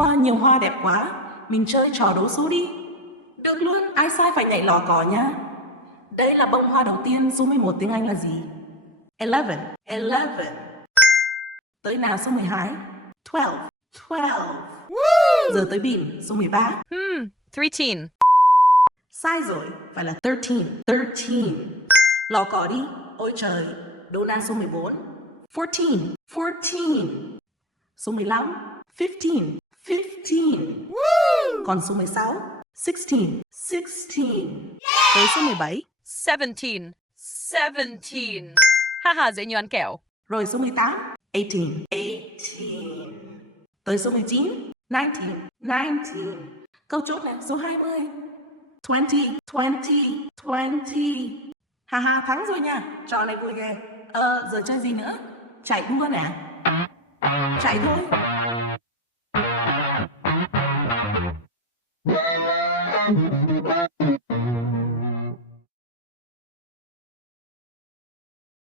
hoa, nhiều hoa đẹp quá. Mình chơi trò đố số đi. Được luôn, ai sai phải nhảy lò cò nhá. Đây là bông hoa đầu tiên, số 11 tiếng Anh là gì? 11. 11. Tới nào số 12? 12. 12. Giờ tới bỉm, số 13. 13. Sai rồi, phải là 13. 13. Lò cò đi. Ôi trời, đố na số 14. 14. 14. Số 15. 15. 15. Còn số 16. 16. 16. Tới số 17. 17. 17. Haha, dễ như ăn kẹo. Rồi số 18. 18. 18. Tới số 19. 19. 19. Câu chốt này, số 20. 20. 20. 20. Haha, thắng rồi nha. Trò này vui ghê. Giờ chơi gì nữa? Chạy đua nè. Chạy thôi.